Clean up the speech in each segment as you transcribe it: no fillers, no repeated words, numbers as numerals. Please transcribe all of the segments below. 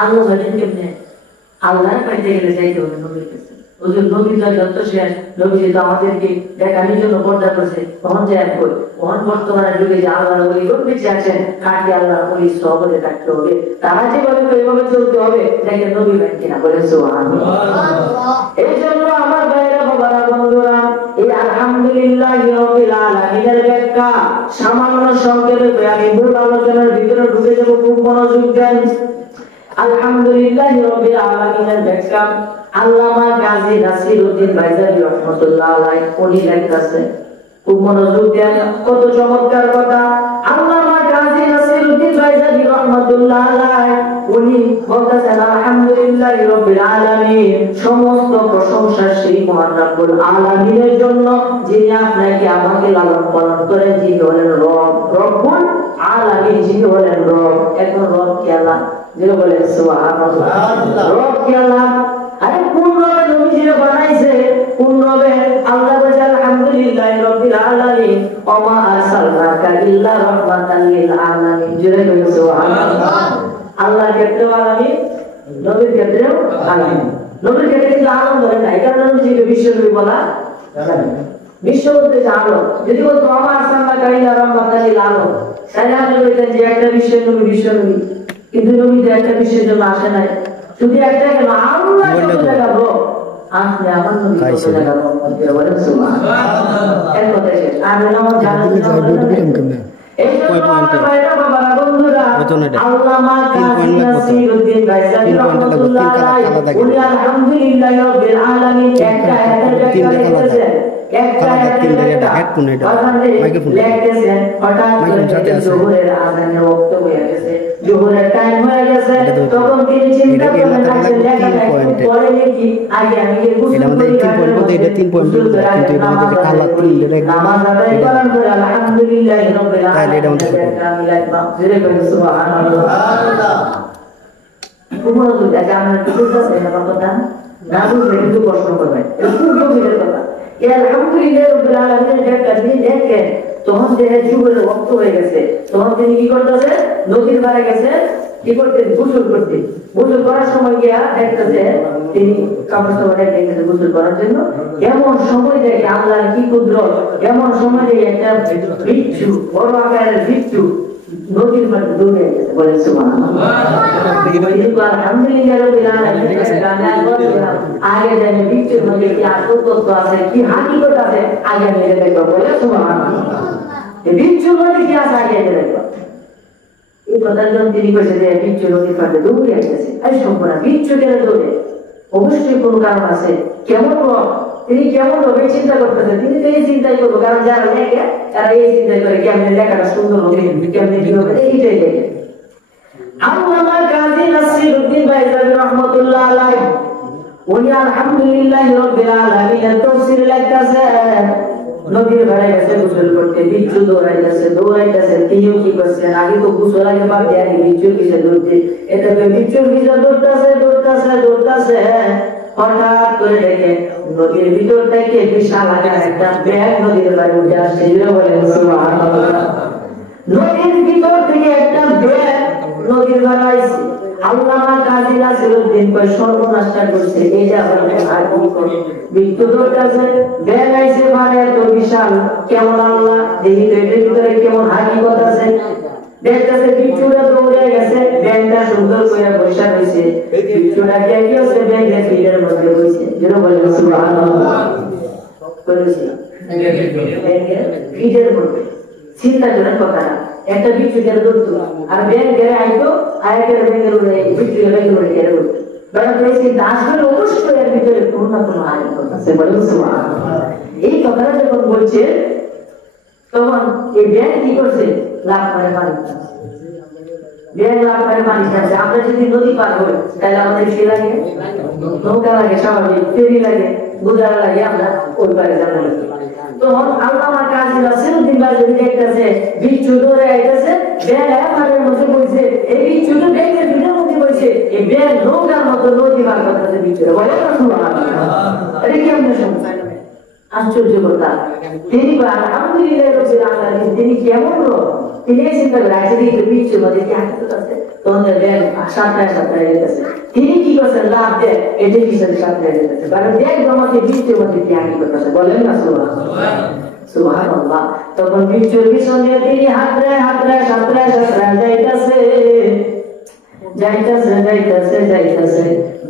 আল্লাহ বলেন কেমনে আল্লাহর কাছে গেলে যাইতে হবে নবীর কাছে। হুজুর নবীর যত শেষ নবী তো আমাদেরকে দেখানোর জন্য পর্দা করছে তখন যে এক কই তখন বর্তমানে যুগে যে আল্লাহর ওলি বেঁচে আছেন কাকে আল্লাহর ওলি সহবতে থাকতে হবে তারা যেভাবে এইভাবে চলতে হবে দেখেন নবী ভাই কিনা বলেন সুবহানাল্লাহ। এই জন্য আমার ভাইরা বাবারা বন্ধুরা এই আলহামদুলিল্লাহি রাব্বিল আলামিনের ব্যাখ্যা সামান্য সংক্ষেপে আমি মূল আলোচনার ভিতরে ঢুকে যাব, খুব মনোযোগ দেন। আলহামদুলিল্লাহি রাব্বিল আলামিনের ব্যাখ্যা আল্লামা গাজী নাসিরউদ্দিন বাইজাবি রাহমাতুল্লাহ আলাইহি উনি লেখতেছে, খুব মনোযোগ দেন, কত চমৎকার কথা। আল্লামা গাজী নাসিরউদ্দিন বাইজাবি রাহমাতুল্লাহ আলাইহি উনি বলতেছেন আলহামদুলিল্লাহি রাব্বিল আলামিন, সমস্ত প্রশংসা সেই মহান রব্বুল আলামিনের জন্য যিনি আপনাকে আমাকে লালন পালন করেন, যিনি হলেন রব, রব্বুল আলামিন যিনি হলেন রব। এখন রব কে আল্লাহ, যে বলেন সুবহানাল্লাহ। রব কে আল্লাহ, আরে কোন রবে নবীজিরে বানাইছে, কোন রবে? আল্লাহ বলে আলহামদুলিল্লাহি রাব্বিল আলামিন ওয়া মা আরসালনাকা ইল্লা রাহমাতাল লিল আলামিন, জুড়ে বলেন সুবহানাল্লাহ। আল্লাহর ক্ষেত্রেও আলামিন, নবীর ক্ষেত্রেও আলামিন। নবীর ক্ষেত্রে কিন্তু আলম বলে না, এটা নবীজিকে বিশ্বনবী বলা যাবে না। বিশ্ব বলতে যে আলম, যদি বলতো ওয়া মা আরসালনাকা ইল্লা রাহমাতাল লিল আলামিন, তাহলে আপনি বলতেন যে একটা বিশ্বনবী বিশ্বনবী, কিন্তু নবী তো একটা বিশ্বের জন্য আসে নাই, শুধু একটা কেন আল্লাহ কত জায়গা বল আসলে আমার নবী কত জায়গা বলেন সুবহানাল্লাহ। এক কথা শেষ। আর নামাজ জানাতে এই জন্য আমার ভাইরা বাবারা বন্ধুরা আল্লামা গাজী নাসিরউদ্দিন বাইজাবি রাহমাতুল্লাহ আলাইহি উনি আলহামদুলিল্লাহি রাব্বিল আলামিন একটা আয়াতের ব্যাখ্যা লিখেছেন, একটা আয়াতের ব্যাখ্যা লিখেছেন। হঠাৎ করে জোহরের আযানের ওয়াক্ত হয়ে গেছে, জোহরের টাইম হয়ে গেছে, তখন তিনি চিন্তা করলেন আজকে লেখাটা একটু পরে লিখি, আগে আমি যে গোসল করি, এটা 3 পয়েন্ট কিন্তু এর মধ্যে কালা 3 লেখা নামাজ আদায় করার পরে আলহামদুলিল্লাহি রাব্বিল আলামিন আমি লিখলাম, জোরে বলেন সুবহানাল্লাহ। কুমড়ো দুটা জানার কিছু আছে না কথা না, বুঝলে কিন্তু প্রশ্ন করবেন, এটা খুব গভীরের কথা। এই আলহামদুলিল্লাহি রাব্বিল আলামিনের ব্যাখ্যা তিনি দেখেন, তখন দেহের যুগের রক্ত হয়ে গেছে, তখন তিনি কি করতেছে, নদীর পাড়ে গেছে, কি করতে, গোসল করতে। গোসল করার সময় গিয়া দেখতেছে তিনি কাপড় চোপড় দেখতেছে গোসল করার জন্য, এমন সময় দেখে আল্লাহর কি কুদরত, এমন সময় দেখে একটা বিচ্ছু, বড় আকারের বিচ্ছু নদীর পাড়ে দৌড়ে গেছে, বলেন সুবহানাল্লাহ। আলহামদুলিল্লাহি রাব্বিল আলামিন আগে জানি বিচ্ছুর মধ্যে কি আসল তত্ত্ব আছে, কি হাকিকত আছে, আগে মেরে দেখো, বলেন সুবহানাল্লাহ। এই বিচ্ছুর মধ্যে কি আছে আগে দেখো। এই কথার জন্য তিনি কইছে যে বিচ্ছু নদীর পাড়ে দৌড়ে গেছে। এই সম্পূর্ণ বিচ্ছু কেন দৌড়ে, অবশ্যই কোনো কারণ আছে। কেমন রব, তিনি কেমন রবে চিন্তা করতেছে, তিনি তো এই চিন্তাই করবো, কারণ যারা লেখে তারা এই চিন্তাই করে কেমন লেখাটা সুন্দর হবে, কেমন কি হবে, এইটাই দেখে। আল্লামা গাজী নাসিরউদ্দিন বাইজাবি রাহমাতুল্লাহ আলাইহি উনি আলহামদুলিল্লাহি রাব্বিল আলামিনের তাফসীর লিখতেছেন, নদীর ধারে গেছে গোসল করতে, বিচ্ছু দৌড়াইতেছে, তিনিও কি করছেন, আগে তো গোসল আগে বাদ দিয়ে আগে বিচ্ছুর পিছে দৌড়তে, এটা বিচ্ছুর পিছে দৌড়তেছে, হঠাৎ করে দেখে নদীর ভিতর থেকে বিশাল আকার একটা ব্যাগ নদীর বাইরে উঠে আসছে, বলেন সুবহানাল্লাহ। নদীর ভিতর থেকে একটা ব্যাগ নদীর বাইরে আসছে। আল্লামা গাজী নাসিরউদ্দিন কয় সর্বনাশটা করছে, এটা হলো আর কি করে, বিদ্যুতের কাছে ব্যাগ আইছে, মানে এত বিশাল, কেমন আল্লাহ দেখি তো এটার ভিতরে কেমন হাকিকত আছে। দেখতেছে বিচ্ছুটা দৌড়ে গেছে, ব্যাগটা সুন্দর করে বসা হয়েছে, বিচ্ছুটা কি হচ্ছে, ব্যাগের ফিটের মধ্যে বসে, যেন বলেন সুবহানাল্লাহ। করেছি ফিটের মধ্যে, চিন্তা করেন কথাটা, একটা বিচ্ছু গেলে দৌড়তো আর ব্যাগ গেলে আইতো, আরেকটা ব্যাগের উড়ে বিচ্ছু ব্যাগের উড়ে গেলে উঠতো। বেড়া চিন্তা আসলে অবশ্যই এর ভিতরে কোনো না কোনো হাকিকত আছে, বলেন সুবহানাল্লাহ। এই কথাটা যখন বলছে তখন এই ব্যাগ কি করছে, লাভ করে পানি খাচ্ছে, ব্যাগ লাভ করে পানি খাচ্ছে। আমরা যদি নদী পার হই তাহলে আমাদের কি লাগে, নৌকা লাগে, স্বাভাবিক ফেরি লাগে, গুজারা লাগে, আমরা ওই পারে যাবো। তখন আল্লামা গাজী নাসিরউদ্দিন বাইজাবি দেখতেছে বিচ্ছু দৌড়ে আইতেছে, ব্যাগ আমাদের মধ্যে বলছে, এই বিচ্ছু তো ব্যাগের ভিতরের মধ্যে বলছে, এই ব্যাগ নৌকার মতো নদী পার করতেছে বিচ্ছুরা, বলে না সুবহানাল্লাহ। এটা কি আমরা শুনছি, আশ্চর্য কথা। তিনি আলহামদুলিল্লাহি রাব্বিল আলামিন, তিনি কেমন রব, তিনি চিন্তা করে আছে, বিচ্ছুর মধ্যে কি হাকিকত আছে, তোমাদের ব্যাগ সাতটায় যেতেছে। তিনি কি করছেন? লাভ দেয় এটি কিসের সাতটায় যেতেছে, কারণ ব্যাগ জমাতে বৃষ্টির মধ্যে কি আগে করতেছে, বলেন না সুবহানাল্লাহ সুবহানাল্লাহ। তখন বৃষ্টির পিছনে তিনি হাতড়ায় সাতটায় যাইতেছে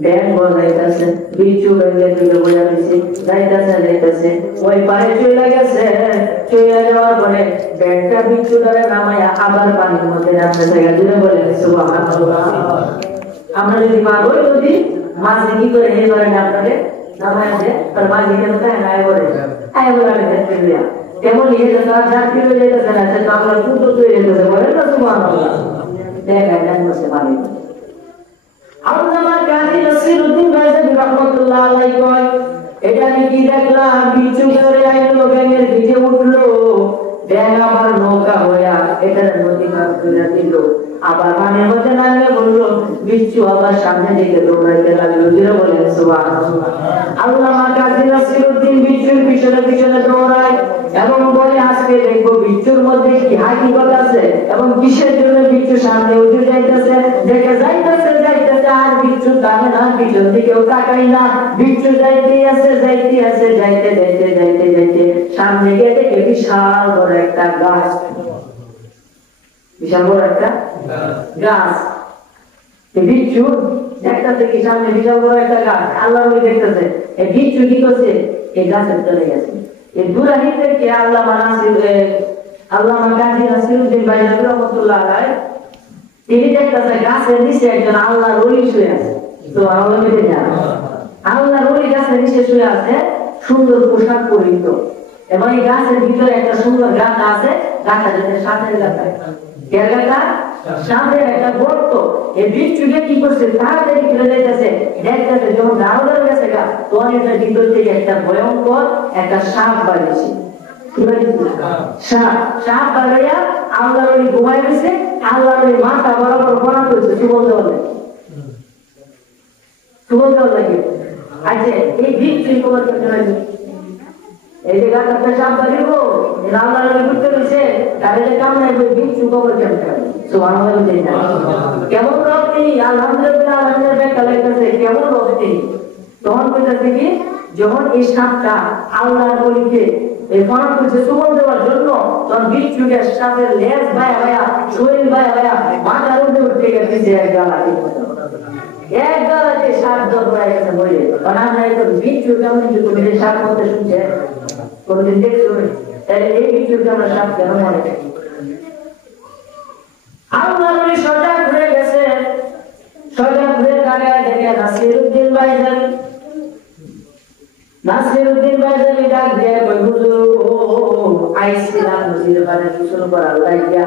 ব্যাগ বজাইতেছে, বিচ্ছু ব্যাগে তুলে বোঝা দিছি, যাইতেছে ওই পায়ে চলে গেছে। চলে যাওয়ার পরে ব্যাগটা বিচ্ছু ধরে নামায়া আবার পানির মধ্যে নামতেছে। গাজুরে বলে সুবহানাল্লাহ। আমরা যদি পাবো যদি মাঝে কি করে এবারে আপনাকে নামায় আছে, তার মাঝে কেন তাই না আয় বলে দেখতে দিয়া কেমন নিয়ে যেতে আর যাত্রী হয়ে যেতেছে না, সে তো আমরা দ্রুত তৈরি যেতেছে, বলেন না সুবহানাল্লাহ। দেখা যায় বসে পানি আল্লামা কাজী নসিরউদ্দিন বাইজাবি রাহমাতুল্লাহ আলাইহি কয়, এটা আমি কি দেখলাম, বিচ্ছু ধরে আইলো, ব্যাঙের পিঠে উঠলো, ব্যাঙ আবার নৌকা হইয়া এটা নদী পার করে দিল, আবার পানির মধ্যে নামে বললো, বিচ্ছু আবার সামনে দিকে দৌড়াইতে লাগলো। জিরো বলেন সুবহানাল্লাহ। আল্লামা কাজী নসিরউদ্দিন বিচ্ছুর পিছনে দৌড়ায় এবং বলে, আজকে দেখবো বিচ্ছুর মধ্যে কি হাকিকত আছে এবং কিসের জন্য বিচ্ছু সামনে উঠে যাইতেছে। দেখে যাইতেছে আর বিচ্ছু দামে না, পিছন দিকেও তাকাই না, বিচ্ছু যাইতে যাইতে সামনে গিয়ে দেখে বিশাল বড় একটা গাছ, বিশাল বড় একটা গাছ। বিচ্ছু দেখতেছে কি সামনে বিশাল বড় একটা গাছ, আল্লাহ দেখতেছে। এই বিচ্ছু কি করছে? এই গাছের তলে গেছে। এই দুরানি থেকে আল্লামা কাজী নসিরউদ্দিন বাইজাবি রাহমাতুল্লাহ আলাইহি তিনি দেখতেছে গাছের নিচে একজন আল্লাহর ওলি শুয়ে আছে। তো আল্লাহ আল্লাহর ওলি গাছের নিচে শুয়ে আছে, সুন্দর পোশাক পরিহিত, এবং এই গাছের ভিতরে একটা সুন্দর গাছ আছে, গাছটা যেতে সাথে সামনে একটা গর্ত। এই বিচ্ছুকে কি করছে? তাড়াতাড়ি ফেলে যাইতেছে, দেখতেছে যখন দাঁড়ানোর গেছে গা, তখন একটা ভিতর থেকে একটা ভয়ঙ্কর একটা সাপ বাড়িয়েছে। সাপ বাড়াইয়া আল্লাহর ওই ঘুমাই গেছে, আল্লাহর ওই মাথা বরাবর প্রণাম করছে। সুবন্ধ লাগে। আচ্ছা, এই বিচ্ছু খবর কেমন লাগে? এই যে গাছ একটা সাপ বাড়িব আল্লাহর ওই ঘুরতে রয়েছে, তাদের কামড়ায় বিচ্ছু খবর কেমন কেমন রব তিনি? আলহামদুলিল্লাহ ব্যাখ্যা লাগতেছে কেমন রব তিনি। তখন বলতেছে কি, যখন এই সাপটা আল্লাহর ওলিকে প্রণাম করছে সুবল দেওয়ার জন্য, তখন বিচ্ছুকে সাপের লেজ ভায়া শরীর ভায়া মাথার উপরে উঠে গেছে এক গালাতে সাপ দৌড়ায় গেছে বলে। কারণ আমরা এখন বিচ্ছু কেমন তুমি সাপ করতে শুনছে কোনদিন দেখছো? তাহলে এই বিচ্ছুকে আমরা সাপ কেন মনে করি? আল্লাহর ওলি সজাগ হয়ে গেছে, সজাগ হয়ে দাঁড়ায় দেখে নসিরউদ্দিন বাইজাবি ডাক দিয়ে কই, হুজুর আইছিলাম নদীর পাড়ে গোসল করার লাগিয়া,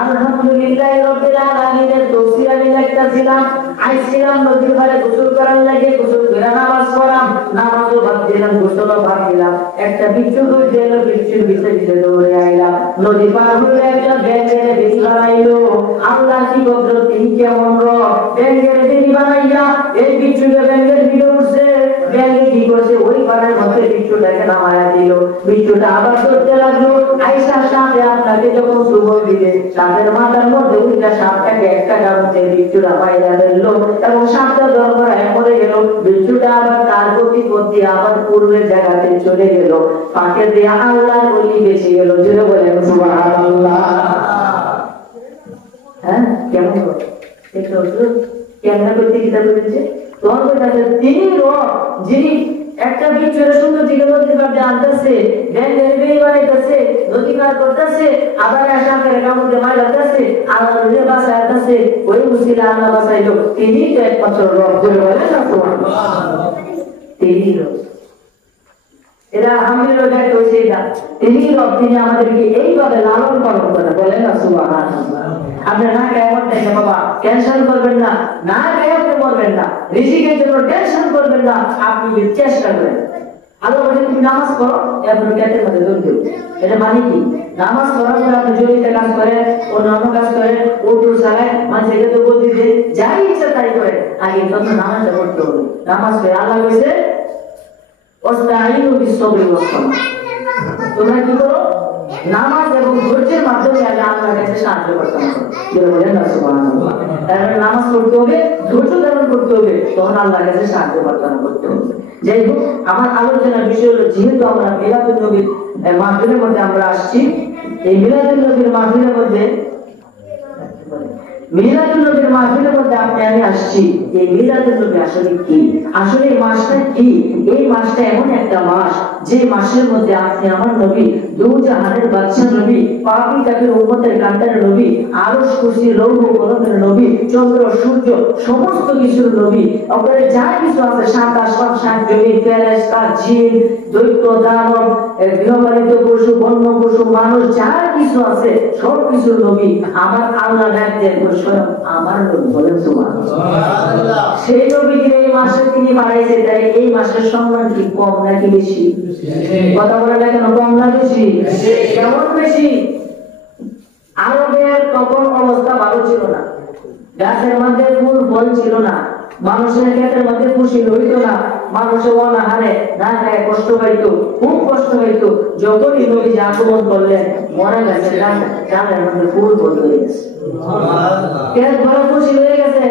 আলহামদুলিল্লাহ রাব্বিল আলামিনের তৌফিক আমি লাগতাছিলাম, আইছিলাম নদীর পাড়ে গোসল করার লাগে, গোসল করে নামাজ পড়াম, নামাজও ভাগ দিলাম, গোসলও ভাগ দিলাম, একটা বিচ্ছু ধরে এলো, বিচ্ছুর ভিতরে দৌড়ে আইলাম, নদী পার হয়ে একটা ব্যাঙের বেদি বানাইলো। আল্লাহ কি বদ্র, তিনি কেমন রব, ব্যাঙের বেদি বানাইয়া এই বিচ্ছুকে ব্যাঙের ভিতরে উঠছে। ব্যাঙে কি করছে? ওই পাড়ের মধ্যে বিচ্ছুটাকে নামায়া দিল, বিচ্ছুটা আবার ধরতে লাগলো। আইসা সাপে আপনাকে যখন সুবল দিলে, সাপের মাথার মধ্যে উল্টা সাপটাকে একটা গামছে বিচ্ছুটা পায়রা ফেললো এবং সাপটা দরকার মরে গেল। বিচ্ছুটা আবার তার প্রতিপত্তি আবার পূর্বের জায়গাতে চলে গেল, ফাঁকে দিয়ে আল্লাহর ওলি বেঁচে গেল। জুড়ে বলেন সুবহানাল্লাহ। হ্যাঁ, কেমন কেমন করতে কিতাব করেছে? তখন তিনি যিনি একটা বিচ্ছুর সুন্দর দিকে নদী পাড়ে আনতেছে, ব্যাঙের বেড়ি বানাইতেছে, নদী পার করতেছে, আবার সাপের কামড়ে মারতেছে, আল্লাহ রুহে বাঁচাইতেছে, ওই মুসিলা আল্লাহ বাঁচাইলো। তিনি তো একমাত্র রব। করে বলে না তিনি রব। এটা আলহামদুলিল্লাহ একটা হয়েছে, এটা তিনি রব, তিনি আমাদেরকে এইভাবে লালন পালন করে। বলেন না সুবহানাল্লাহ। আপনার না কেমন দেখে বাবা টেনশন করবেন না, না কেমন করবেন না, রিজিকের জন্য টেনশন করবেন না, আপনি চেষ্টা করেন। আল্লাহ বলে তুমি নামাজ পড়ো, এরপর পেটের মধ্যে দৌড় দেব। এটা মানে কি? নামাজ পড়ার পরে আপনি জমিতে কাজ করেন, অন্যান্য কাজ করেন, উর্দু চালায়, মানুষকে তো বলতে দিয়ে যাই ইচ্ছা তাই করেন, আগে তত নামাজটা পড়তে হবে। নামাজ পড়ে আল্লাহ বলছে ওয়াস্তাঈনু বিস-সাবরি ওয়াস-সালাহ, তোমরা কি করো? নামাজ এবং ধৈর্যের মাধ্যমে আগে আল্লাহর কাছে সাহায্য করতাম। বলেন না সুবহানাল্লাহ। তারপরে নামাজ পড়তে হবে, ধৈর্য ধারণ করতে হবে, তখন আল্লাহর কাছে সাহায্য প্রার্থনা করতে হবে। যাই হোক, আমার আলোচনার বিষয় হলো, যেহেতু আমরা মিলাদুন নবীর মাহফিলের মধ্যে আমরা আসছি, এই মিলাদুন নবীর মাহফিলের মধ্যে আমি আসছি। এই মিলাদুন নবী আসলে কি? আসলে এই মাসটা কি? এই মাসটা এমন একটা মাস, যে মাসের মধ্যে আপনি আমার নবী, দু জাহানের বাদশা নবী, পাপী তাকের উম্মতের কান্ডারের নবী, আরশ কুরসি লৌহ কলমের নবী, চন্দ্র সূর্য সমস্ত কিছুর নবী, আপনার যা কিছু আছে, সাত আসমান, সাত জমি, ফেরেশতা, জিন, দৈত্য, দানব, গৃহপালিত পশু, বন্য পশু, মানুষ, যা কিছু আছে সব কিছুর নবী আমার আল্লাহ ডাক দেন স্বয়ং আমার নবী। বলেন সুবহানাল্লাহ। সেই নবীকে এই মাসে তিনি বাড়াইছে, তাই এই মাসের সম্মান কি কম নাকি বেশি? কথা বলে না কেন, কম না বেশি? কেমন বেশি? আরবের তখন অবস্থা ভালো ছিল না, গাছের মধ্যে ফুল ফল ছিল না, মানুষের ক্ষেতের মধ্যে ফসল হইত না, মানুষের অনাহারে না খায় কষ্ট পাইত, খুব কষ্ট পাইত। যখনই নবী আক্রমণ করলেন, মনে গেছে গাছের মধ্যে ফুল ফল হয়ে গেছে, ক্ষেত ভরা ফসল হয়ে গেছে।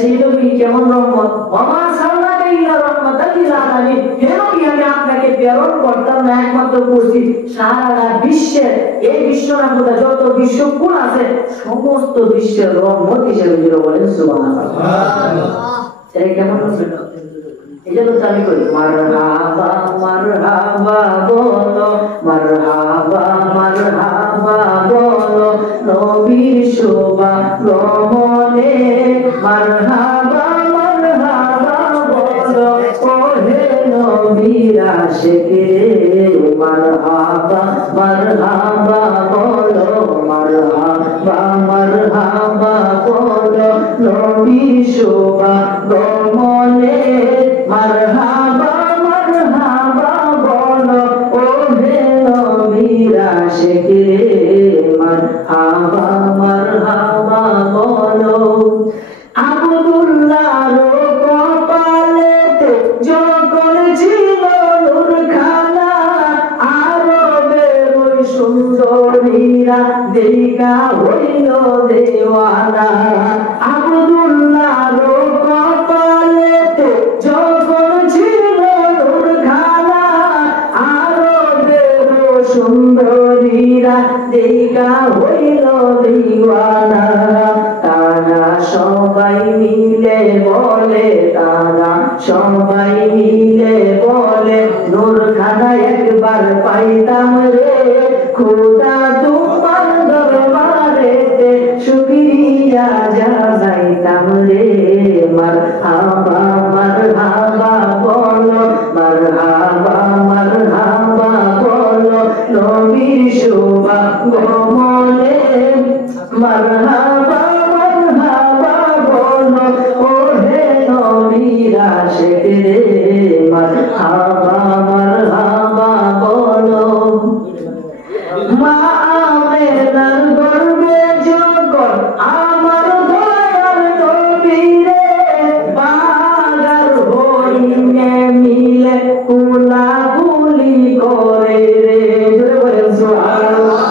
সেই নবী কেমন রহমত! ওমা সাল্লাল্লাহু ইল্লা রাহমাতাল লিল আলামিন। হে নবী, আমি আপনাকে প্রেরণ করতাম না, একমাত্র করছি সারা বিশ্বের, এই বিশ্ব না কোথা যত বিশ্বকুল আছে সমস্ত বিশ্বের রহমত হিসেবে। বলেন সুবহানাল্লাহ। এটা কেমন ছিল? এই জন্য তো আমি করি মারহাবা মারহাবা বলো, মারহাবা মারহাবা বলো, নবীর শোভা গমনে, মারহাবা মারহাবা বলো, ওহে নবীর আশিকে, মারহাবা মারহাবা বলো, মারহাবা মারহাবা বলো, নবীর শোভা গমনে, মারহাবা মারহাবা বলো, ওহে নবীর আশিকে, মারহাবা মারহাবা বলো। আব্দুল্লাহর কপালেতে যখন ছিল নূরখানা, আরবের ওই সুন্দরীরা দেখা হইল দেওয়ানা। আব্দুল্লাহর কপালেতে যখন ছিল নূরখানা, আরবের সুন্দরীরা দেখা হইল দিওয়ানা। তারা সবাই মিলে বলে, তারা সবাই মিলে বলে, নূরখানা একবার পাইতাম রে, খোদা তোমার দরবারেতে শুকরিয়া জানাইতাম রে। মারহাবা মারহাবা বলো, মারহাবা মারহাবা বলো, নবীর শোভা গমনে, মারহাবা মারহাবা বলো, ওহে নবীর আশিকে রে, মারহাবা মারহাবা বলো। মা আমেনার গর্ভে যখন আমার দয়াল নবী রে, বাগার হইনে মিলে কুলাকুলি করে রে। বলেন সুবহানাল্লাহ।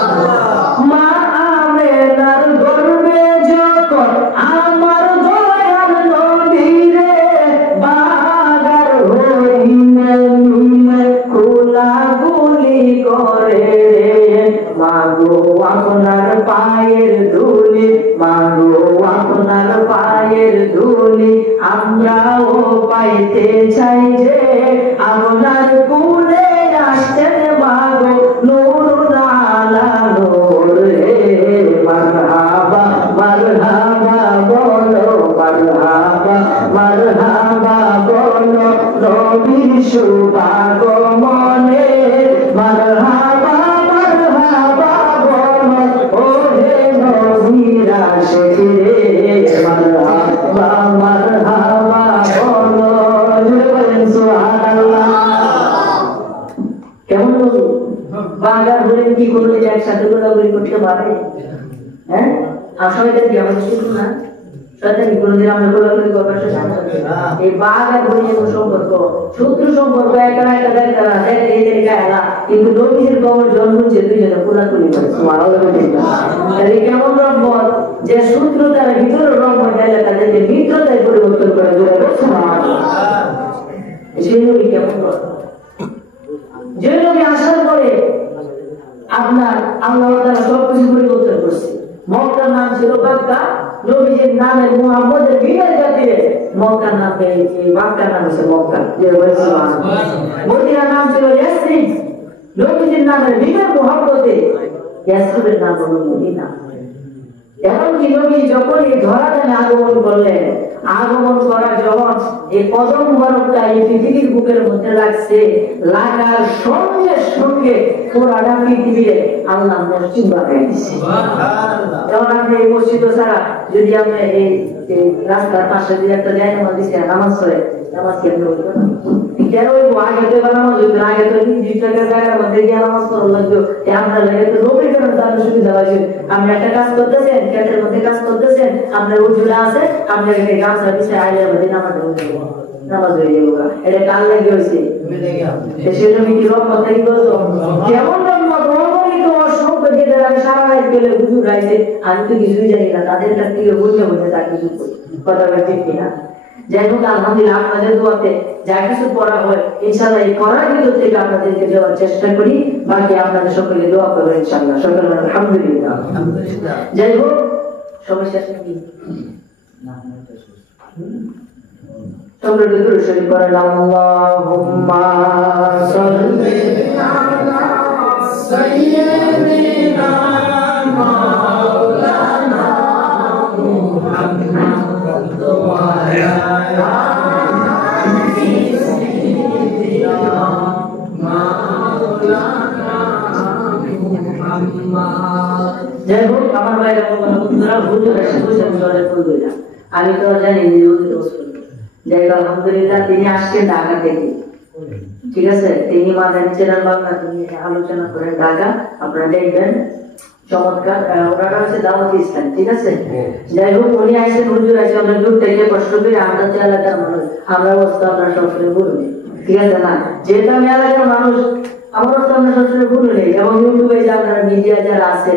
মা আমেনার গর্ভে যখন আমার দয়াল নবী রে, বাগার হইনে মিলে কুলাকুলি করে রে। মাগো আপনার পায়ের ধুলি, মাগো আপনার পায়ের ধুলি আমরাও পাইতে চাই যে, আপনার কুলে আসছেন মাগো নূর আলা নূর হে। মারহাবা মারহাবা বলো, মারহাবা মারহাবা বলো, নবীর শোভা গমনে, মারহাবা মারহাবা বলো, ওহে নবীর আশিকে রে, মারহাবা মারহাবা বলো। বলেন সুবহানাল্লাহ। কেমন নবী? বাগার হলেন কি করলে যে একসাথে গোলাগুলি করতে পারে? হ্যাঁ, আসলে কি আমাদের শুধু না, শয়তানি কোনদিন আমরা কোলাকুলি করবার চেষ্টা করি এই বাঘ আর হরিণের সম্পর্ক শত্রু সম্পর্ক একটা দেখতে এই গায়লা কিন্তু নবীজির কবর জন্ম হচ্ছে দুইজনে কোলাকুলি করে সুবহানাল্লাহ। তাহলে কেমন রহমত যে শত্রুতার ভিতরে রহমত দিলে তাদেরকে মিত্রতায় পরিবর্তন করে দেবে সুবহানাল্লাহ। সেই নবী কেমন যে নবী আসার পরে আপনার আল্লাহ তাআলা সবকিছু পরিবর্তন করছে। মক্কার নাম ছিল মক্কা, নবীজির নামে মুহাম্মদের বিয়ের খাতিরে মক্কার নাম পেয়েছে, মক্কার নাম ছিল মক্কা, যে বলেছিল মদিনার নাম ছিল ইয়াসরিব, নবীজির নামে বিয়ের মুহাম্মদে ইয়াসরিবের নাম হলো মদিনা। এমনকি নবী যখন এই ধরাধামে আগমন করলেন, আগমন করার যখন এই কদম মুবারকটা এই পৃথিবীর বুকের মধ্যে লাগছে, লাগার সঙ্গে সঙ্গে পুরাটা পৃথিবীতে আল্লাহ মসজিদ বানাই দিচ্ছে। যেমন আপনি এই মসজিদ ছাড়া যদি আপনি এই রাস্তার পাশে দিয়ে একটা জায়গা দিচ্ছে নামাজ পড়ে, নামাজ কেন হইতো না? কেন ওই আগে তো নামাজ হইতো না, আগে তো জায়গার মধ্যে গিয়ে নামাজ পড়া লাগতো। আপনার লাগে তো নবীর কারণে তাদের সুবিধা হয়েছে। আপনি একটা কাজ করতেছেন, ক্ষেতের মধ্যে কাজ করতেছেন, আপনার উজুলা আছে, আপনার গামছা পিছিয়ে আইলের মধ্যে নামাজ হয়ে যাবো। এটা কাল লেগে হয়েছে সেটা কি রহমত থেকে বলতো কেমন রহমত অসংখ্য যেদের আমি সারা রাত গেলে হুজুর গাইছে, আমি তো কিছুই জানি না, তাদের কাছ থেকে বুঝে বুঝে তা কিছু কথা ঠিক কিনা। যাই হোক আলহামদুলিল্লাহ আপনাদের দোয়াতে যা কিছু পড়া হয় ইনশাআল্লাহ এই পড়ার ভিতর থেকে আপনাদেরকে দেওয়ার চেষ্টা করি, বাকি আপনাদের সকলে দোয়া করবেন ইনশাআল্লাহ। সকলে আলহামদুলিল্লাহ। যাই হোক সমস্যা কি সকলে দুরূদ শরীফ পড়েন আল্লাহুম্মা সাল্লি আলা সাইয়্যিদিনা মাওলানা মুহাম্মদ ওয়া আলা আলি সাইয়্যিদিনা মাওলানা মুহাম্মদ। যাই হোক আমার ভাইরা বন্ধুরা হুজুর এসে বসে বলবেন আমি তো জানি যে হুজুর যাই হোক আলহামদুলিল্লাহ তিনি আসছেন ঢাকা থেকে, ঠিক আছে। তিনি মাদানী চ্যানেল বাংলা তিনি আলোচনা করেন ঢাকা, আপনারা দেখবেন চমৎকার। ওনারা হচ্ছে দাওয়াত ইসলাম, ঠিক আছে। যাই হোক উনি আসেন, হুজুর আছে, আমরা দূর থেকে কষ্ট করে আমরা তো এলাকার মানুষ, আমরা অবস্থা আপনার সবসময় বলবো, ঠিক আছে না, যেহেতু আমি এলাকার মানুষ আমার তো আমরা সবসময় ভুল নেই। এবং ইউটিউবে যে আপনারা মিডিয়া যারা আছে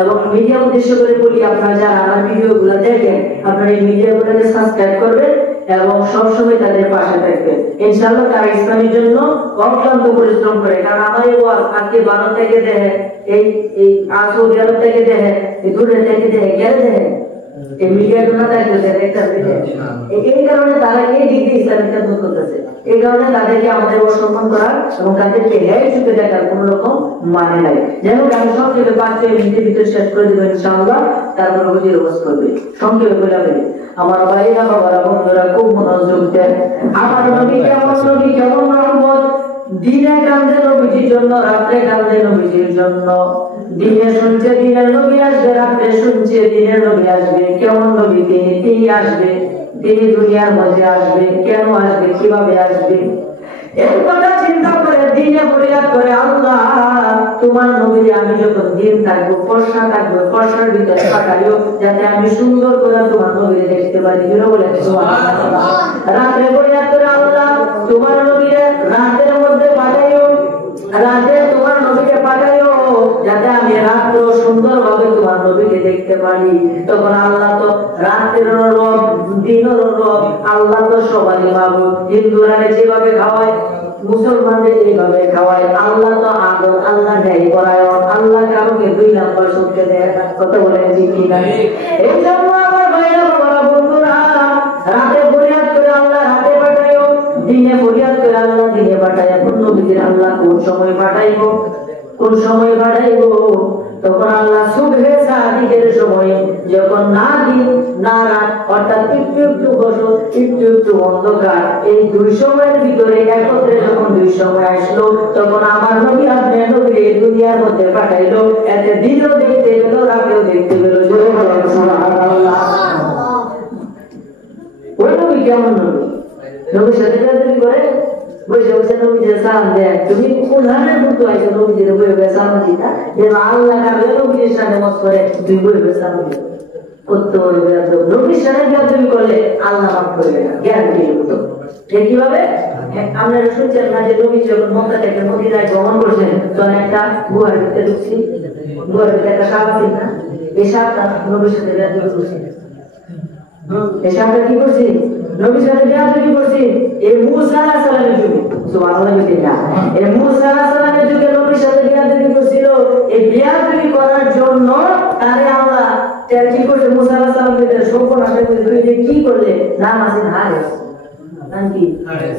এবং মিডিয়া উদ্দেশ্য করে বলি, আপনারা যারা আমার ভিডিও গুলো দেখেন আপনারা এই মিডিয়া গুলোকে সাবস্ক্রাইব করবেন এবং সবসময় তাদের পাশে থাকবেন ইনশাআল্লাহ। তারা ইসলামের জন্য অক্লান্ত পরিশ্রম করে, কারণ আমার এই ওয়াজ আজকে ভারত থেকে দেখে, এই সৌদি আরব থেকে দেখে, দূরে থেকে দেখে, গেলে দেখে এই মিডিয়া গুলো দেখতেছে, এই কারণে তারা এই দিক দিয়ে ইসলামের খেদমত করতেছে। এই কারণে তাদেরকে আমাদের অসম্মান করার এবং তাদেরকে হেয় চুপে দেখার কোন রকম মানে নাই। যেন আমি সংক্ষেপে 5 মিনিটের ভিতরে শেষ করে দেবো ইনশাআল্লাহ, তারপর হুজুর ওয়াজ করবে। সংক্ষেপে বলে বলি আমার ভাইরা বাবারা বন্ধুরা খুব মনোযোগ দেন। আমার নবী কেমন, নবী কেমন রহমত, দিনে কান্দে নবীজির জন্য, রাতে কান্দে নবীজির জন্য। দিনে শুনছে দিনের নবী আসবে, রাতে শুনছে দিনের নবী আসবে। কেমন নবী তিনি আসবে, তিনি দুনিয়ার মধ্যে আসবে, কেন আসবে, কিভাবে আসবে, এর কথা চিন্তা করে দিনে ফরিয়াদ করে আল্লাহ তোমার নবী আমি যখন দিন থাকবো, ফর্সা থাকবো, ফর্সার ভিতরে পাঠাইও যাতে আমি সুন্দর করে তোমার নবী দেখতে পারি। বলে রাতে ফরিয়াদ করে আল্লাহ তোমার নবী রাতের মধ্যে পাঠাইও, রাতে তোমার নবীকে পাঠাইও যাতে আমি রাত্র সুন্দর ভাবে তোমার নবীকে দেখতে পারি। তখন আল্লাহ তো রাতের রব, দিনের রব, আল্লাহ তো সবারই মাবুদ। হিন্দুরা যেভাবে খাওয়ায় মুসলমানদের এইভাবে খাওয়ায়, আল্লাহ তো আদর, আল্লাহ ন্যায় পরায়ণ, আল্লাহ কাউকে 2 নম্বর সত্যি দেয় না। কথা বলেন জি কি না? এই জন্য আমার ভাইরা বাবারা বন্ধুরা রাতে ফরিয়াদ করে আল্লাহ রাতে পাঠাইও, দিনে ফরিয়াদ করে আল্লাহ দিনে পাঠায়। এখন নবীদের আল্লাহ কোন সময় পাঠাইবো, কোন সময় পাঠাইবো? তখন আল্লাহ সুবহে সাদিকের সময়, যখন না দিন না রাত, অর্থাৎ একটু একটু বছর একটু একটু অন্ধকার, এই 2 সময়ের ভিতরে একত্রে যখন 2 সময় আসলো, তখন আমার নবী আপনার নবী এই দুনিয়ার মধ্যে পাঠাইলো। এতে দিনও দেখতে পেলো, রাতেও দেখতে পেলো। জোরে বলেন সুবহানাল্লাহ। ওই নবী কেমন নবী? নবীর সাথে কি করে বসে বসে নবীজির সালাম দেয়। তুমি কোরআনের মতো আইছো নবীজির বই বই সালাম দিতা, যে আল্লাহ কাবে নবীজির সাথে মত করে তুমি বই বই সালাম দিও। করতে বড় বেয়াদব। নবীর সাথে বেয়াদবি করলে আল্লাহ মাফ করবে না, গ্যারান্টি তো। কিভাবে? আপনারা শুনছেন না যে নবী যখন মক্কা থেকে মদিনায় গমন করছেন তখন একটা গুহার ভিতরে ঢুকছি, গুহার ভিতরে একটা সাপ আছে না, এই সাপটা নবীর সাথে বেয়াদবি করছে। এই সাপটা কি করছে? নবীর সাথে বেয়াদবি করছে। এই মূসা আলাইহিস সালামের যুগে, সুবহানাল্লাহ বলতে না, এই মূসা আলাইহিস সালামের যুগে নবীর সাথে বেয়াদবি করছিল। এই বেয়াদবি করার জন্য তারে আল্লাহ কি করছে? মূসা আলাইহিস সালামের সর্বনাশ করে তুই যে কি করলে? নাম আছে হারেস। নাকি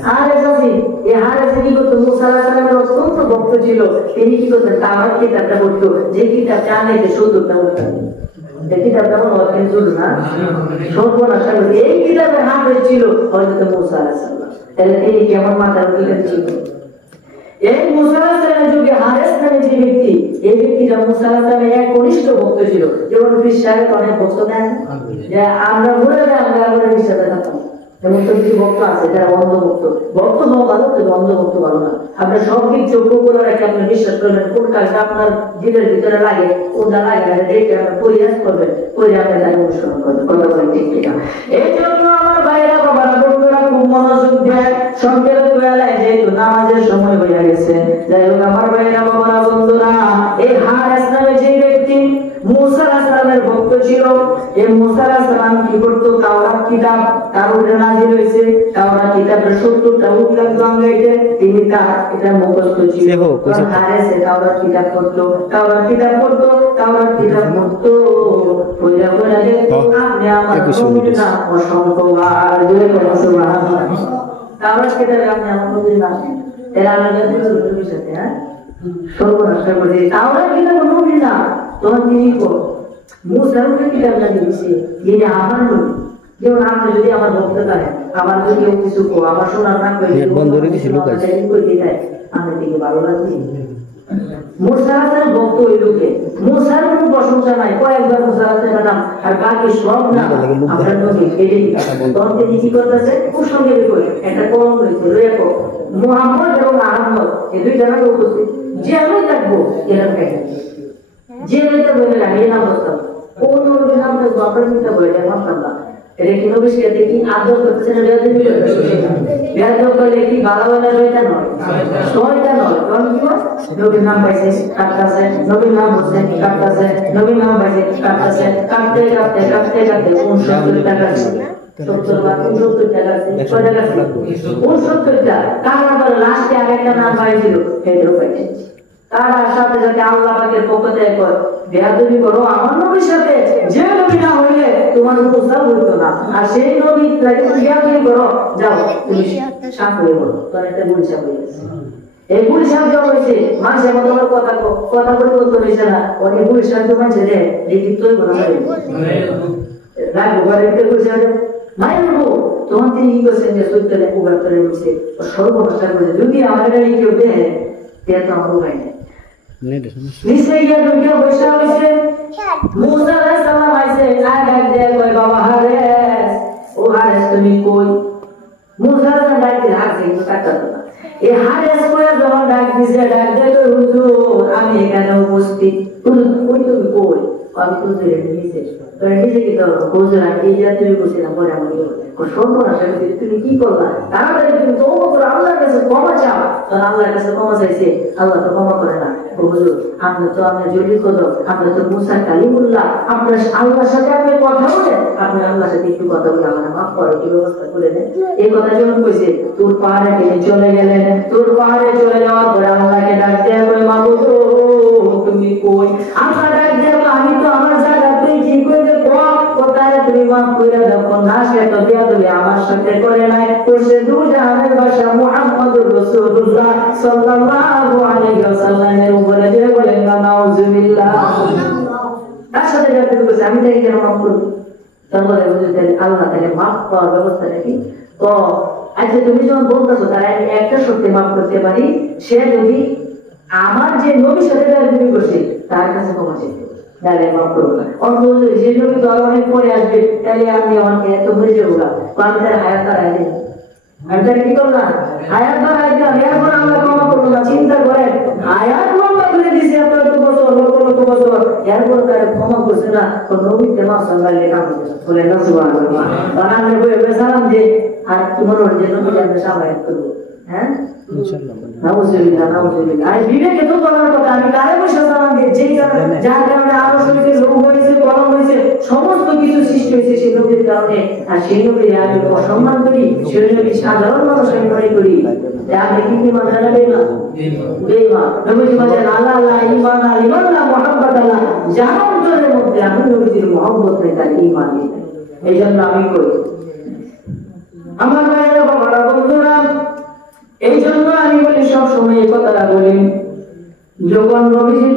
হারেস আছে। এই হারেস কি করতো? মূসা আলাইহিস সালামের অত্যন্ত ভক্ত ছিল। তিনি কি করতেন? তাওরাত কিতাবটা পড়তো, যে কিতাব জানাইতে সূত্রটা পড়তেন। এই কিতাবটা মনে হয় শুধু না সর্বনাশ করে এই কিতাবের হাফেজ ছিল হযরত মূসা আলাইহিস সালাম। তাহলে তিনি কেমন মাথার উপরে ছিল? এই মূসা আলাইহিস সালামের যুগে হারেস নামে যে ব্যক্তি, এই ব্যক্তিটা মূসা আলাইহিস সালামের এক কনিষ্ঠ ভক্ত ছিল। যেমন বিশ্বাসের অনেক ভক্ত দেন যে আমরা বলে দেয় আমরা আমাদের বিশ্বাসে থাকতাম। যেমন তো কিছু ভক্ত আছে যারা অন্ধভক্ত। ভক্ত হওয়া ভালো, তবে অন্ধভক্ত ভালো না। আপনার সব দিক চোখ করে রেখে আপনি বিশ্বাস করবেন, কোন কাজটা আপনার দিলের ভিতরে লাগে, কোনটা লাগে দেখে আপনার পরিহাস করবেন, করে আপনি তাকে অনুসরণ করবেন। কথা বলেন ঠিক কিনা? এই জন্য আমার ভাইরা বাবারা বন্ধুরা খুব মনোযোগ দেয়। সংক্ষেপ বেলায় যেহেতু নামাজের সময় হয়ে গেছে, যাই হোক আমার ভাইরা বাবারা বন্ধুরা, এই হারেস নামে যে ব্যক্তি মূসা আলাইহিস সালামের ভক্ত ছিল, এই মূসা আলাইহিস সালাম কি করতো? তাওরাত কিতাব তার উপরে নাযিল হয়েছে, তাওরাত কিতাবের 70টা উল্লেখ গাইতে তিনি তার এটা মুখস্থ ছিল। হারেস তাওরাত কিতাব পড়তো, তাওরাত কিতাব পড়তো, তাওরাত কিতাব পড়তো, পড়া পড়া দেখতো আপনি আমার নবীর নাম অসংখ্যবার জোরে বলুন সুবহানাল্লাহ। তাওরাত কিতাবে আপনি আমার নবীর নাম এর আলাদা নবীর সাথে সর্বনাশ করে। তাওরাত কিতাব নবীর নাম তখন তিনি মূসার কিতাব জানিয়ে দিয়েছে, যিনি আমার নবী। যেমন আপনি যদি আমার ভক্ত থাকেন, আমার যদি কিছু আমার শোনার না করে আমি থেকে ভালো লাগবে। মূসা আলাইহিস ভক্ত ওই লোকে, মূসার কোনো প্রশংসা নাই, কয়েকবার মূসা আলাইহিস নাম আর বাকি সব নাম আপনার নবী। তখন তিনি কি করতেছে? খুব সঙ্গে একটা কলম রয়েছে, রেখো মুহাম্মদ এবং আহমদ, এই দুইটা নামে উপস্থিত। যে আমি থাকবো এরকম যে এটা বলে আমি নাম বলতাম, কোন নবীর নাম তো আপনার চিন্তা বলে ভাবতাম না। এটা কি নবীর সাথে কি আদর করতেছে না? বেয়াদব করলে কি ভালো হয় না? শয়তান নয়, শয়তান নয়। কারণ কি নবীর নাম পাইছে কাটতাছে, নবীর নাম বলছে কাটতাছে, নবীর নাম পাইছে কাটতাছে, কাটতে কাটতে কাটতে কাটতে 69 টাকা ছিল। 70 বা 69 টাকা আছে, কয় টাকা ছিল? 69টা। তারপর লাস্টে আরেকটা নাম পাইছিল, এটাও পাইছে। তার সাথে সাথে আল্লাহ পাকের পক্ষ থেকে কয় বেয়াদবি করো আমার নবীর সাথে, যে নবী না হইলে তোমার মুসা হইতো না, আর সেই নবী লাগে তুমি বেয়াদবি করো, যাও তুমি শান্ত হয়ে পড়ো। তোর একটা গুলশা হয়ে গেছে। এই গুলশা যখন হয়েছে মানুষের মতো কথা পরিবর্তন হয়েছে না, অনেক গুলশা তো মানছে রে লিখিতই বলা হয় রাখবো ঘরের ভিতরে গুলশা মায়ের নেবো। তখন তিনি কি করছেন? যে সত্যি উগার করে বলছে সর্বনাশা করেছে। যদি আমার গাড়ি কেউ দেয় তে তো আমার উপায় নেই। নিচে গিয়ে ঢুকে বসে হয়েছে। মূসা আলাইহিস সালাম আইছে, আয় ডাক দেয়, কয় বাবা হারেস, ও হারেস তুমি কই? মূসা আলাইহিস সালাম ডাক দিয়ে হারছে কিন্তু কাটতো না। এই হারেস কয়ে যখন ডাক দিছে, ডাক দিয়ে তো হুজুর আমি এখানে উপস্থিত। হুজুর কই তুমি কই? আমি হুজুরের নিচে। তো নিচে কি করো? হুজুর আমি এই যে তুমি বসছিলাম পরে আমাকে সর্বনাশ হয়েছে, তুমি কি করলা? তাড়াতাড়ি তুমি তওবা করো, আল্লাহর কাছে ক্ষমা চাও। তখন আল্লাহর কাছে ক্ষমা চাইছে, আল্লাহ তো ক্ষমা করে না। হুজুর আপনি তো আপনার জলিল কদম, আপনি তো মুসা কালিমুল্লাহ, আপনার আল্লাহর সাথে আপনি কথা বলেন, আপনি আল্লাহর সাথে একটু কথা বলে আমার মাফ করার কি ব্যবস্থা করে দেন। এই কথা যখন কইছে তোর পাহাড়ে তিনি চলে গেলেন। তোর পাহাড়ে চলে যাওয়ার পরে আল্লাহকে ডাক দেয়া করে মাবুদ তুমি কই? আমরা ডাক দেয়া আমি তো আমার জায়গাতেই কি করে কোথায় তুমি মাফ করে দেখো না, সে তো বেয়াদবি আমার সাথে করে নাই, করছে দুজাহানের ভাষা মুহাম্মদুর রাসূলুল্লাহ সাল্লাল্লাহু আলাইহি ওয়াসাল্লামের উপরে দিয়ে বলেন নাউজুবিল্লাহ। তার সাথে বেয়াদবি করছে, আমি তাকে কেন মাফ করব? তারপরে আল্লাহ তাকে মাফ করার ব্যবস্থাটা কি? তো আচ্ছা তুমি যখন বলতেছো তারা একটা সত্যি মাফ করতে পারি, সে যদি আমার যে নবীর সাথে বেয়াদবি করছে তার কাছে ক্ষমা চাইতে তাহলে মাফ করবো না। অন্য যে নবী তো অনেক পরে আসবে, তাহলে আমি আমাকে এত হয়ে যাবো না, আমি তার হায়াত বাড়াই দিই। আমি তার কি করলাম? হায়াত বাড়াই দিলাম, এরপর আমরা ক্ষমা করবো না। চিন্তা করেন হায়াত লম্বা করে দিয়েছে এত এত বছর লক্ষ লক্ষ বছর, এরপর তারা ক্ষমা করছে না, তো নবীতে মাফ সাল্লাল্লাহু আলাইহি ওয়াসাল্লাম বলেন না সুবহানাল্লাহ। বানান নেবে সালাম যে আর তোমার যে নবী আমরা সাহায্য করব, হ্যাঁ ইনশাআল্লাহ। নাউজুবিল্লাহ নাউজুবিল্লাহ। আর বিবেকে তো বলার কথা, আমি কারে বসে সালাম দিই, যেই কারণে যার কারণে আরো হয়েছে, লোভ হয়েছে, কলম হয়েছে, সমস্ত কিছু সৃষ্টি হয়েছে সেই নবীর কারণে। আর সেই নবীর আমি অসম্মান করি, সেই নবীর সাধারণ মানুষ আমি মনে করি আপনি কি মানা যাবে না বেঈমান। নবীজি বলেন আল্লাহ আল্লাহ ঈমান আল্লাহ মুহাম্মদ আল্লাহ, যার অন্তরের মধ্যে আমি নবীজির মহব্বত নেই তার ঈমান নেই। এই জন্য আমি করি আমার ভাইয়েরা বাবারা বন্ধুরা, এই জন্য আমি বলি সব সময় এই কথাটা বলি, যখন নবীজির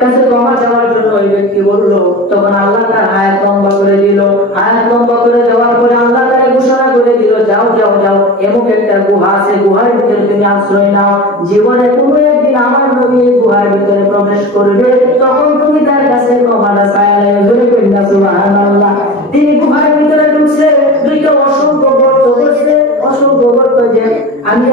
কাছে ক্ষমা চাওয়ার জন্য ওই ব্যক্তি বলল, তখন আল্লাহ তার আয়াত লম্বা করে দিল। আয়াত লম্বা করে দেওয়ার পরে আল্লাহ তার ঘোষণা করে দিল, যাও যাও যাও, এমন একটা গুহা আছে, গুহার ভিতরে তুমি আশ্রয় নাও। জীবনে কোনো একদিন আমার নবী এই গুহার ভিতরে প্রবেশ করবে, তখন তুমি তার কাছে ক্ষমাটা চাইলে ধরে কইনা সুবহানাল্লাহ। তিনি গুহার ভিতরে ঢুকছে, দুইটা অসংখ্য গর্ত করছে, অসংখ্য গর্ত যে আমি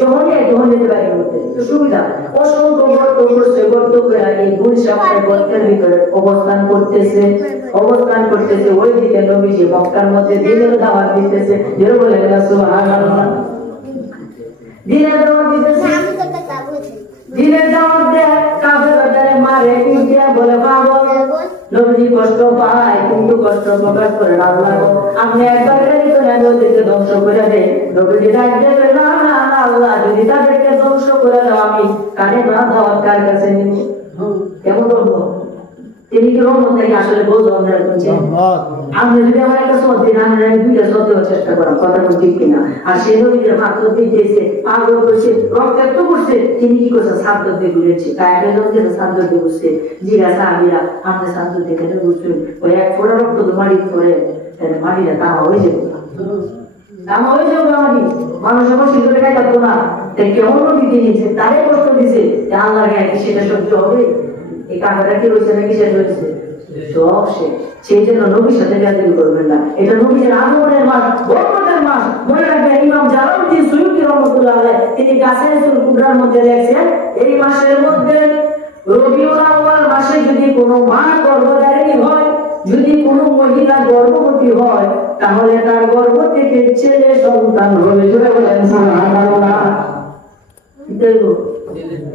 যখন যেতে পারি করতে সুবিধা, অসংখ্য গর্ত করছে, গর্ত করে এই গুলশানের গর্তের ভিতরে অবস্থান করতেছে। ওইদিকে নবীজি মক্কার মধ্যে দিনের দাওয়াত দিতেছে, যেন বলেন না সুবহানাল্লাহ। দিনের দাওয়াত দিতেছে, দিনের দাওয়াত দেয়, কাফেররা মারে পিটিয়ে বলে পাগল। নবীজি কষ্ট পায়, কিন্তু কষ্ট প্রকাশ করে না। আল্লাহ আপনি একবার ওদেরকে ধ্বংস করে দেন। নবীজি ডাকতে না না আল্লাহ, যদি তাদেরকে ধ্বংস করে দাও আমি কানে না দাওয়াত কার কাছে নিব? কেমন বলবো? তিনি কি রহমত নাকি আসলে বলবো আমরা আপনি যদি আমার একটা সদ দিন, আমি দুইটা সদ দেওয়ার চেষ্টা করার কথা ঠিক কিনা? আর সেই নবীদের মাত্র দিয়েছে, পাগল করছে, রক্তাক্ত করছে, তিনি কি করছে? সাদ্দ দিয়ে ঘুরেছে, কায়দা লোকদের সাদ্দ দিয়ে বসছে। জিরা সাহাবিরা আপনি সাদ্দ দিয়ে কেটে বসছেন, ওই এক ফোড়া রক্ত তো মাটি পরে মাটিটা তামা হয়ে যাবে, তামা হয়ে যাবে মাটি। মানুষ আমার সিদ্ধরে গায়ে থাকতো না, তাই কেমন নবী দিয়েছে, তারে কষ্ট দিছে, আল্লাহর গায়ে কি সেটা সহ্য হবে? এই কাকাটা কি রয়েছে নাকি শেষ হয়েছে? সব শেষ। সেই জন্য নবীর সাথে বেয়াদবি করবেন না। এটা নবীর আগমনের মাস, বরকতের মাস। মনে রাখবেন ইমাম জালালউদ্দিন সুয়ুতী রাহমাতুল্লাহ আলাইহি তিনি কাসিরুল কুবরার মধ্যে লেখছেন, এই মাসের মধ্যে রবিউল আউয়াল মাসে যদি কোনো মা গর্ভধারিণী হয়, যদি কোনো মহিলা গর্ভবতী হয়, তাহলে তার গর্ভ থেকে ছেলে সন্তান হবে। জোরে বলেন সুবহানাল্লাহ।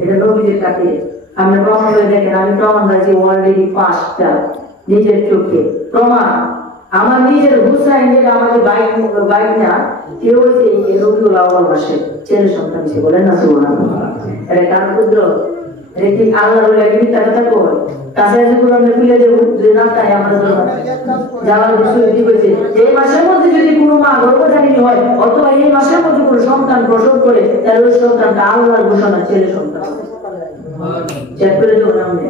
এটা নবীর কাছে আমরা প্রমাণ করে দেখেন, আমি প্রমাণ পাইছি অলরেডি 5টা নিজের চোখে প্রমাণ। আমার নিজের হুসাইন যেটা আমাদের বাইক না, কেউ হচ্ছে এই রবিউল আউয়াল মাসে ছেলে সন্তান সে বলেন না সুবহানাল্লাহ। এটা কার পুত্র? এটা কি আল্লাহর ওলি কি তার কথা কই? তাছাড়া যে কোরআনে খুলে যে না তাই আমাদের যাওয়ার বিষয় কি বলছে, এই মাসের মধ্যে যদি কোনো মা গর্ভধারিণী হয় অথবা এই মাসের মধ্যে কোনো সন্তান প্রসব করে, তাহলে ওই সন্তানটা আল্লাহর ঘোষণা ছেলে সন্তান। চেক করে দেবো নামে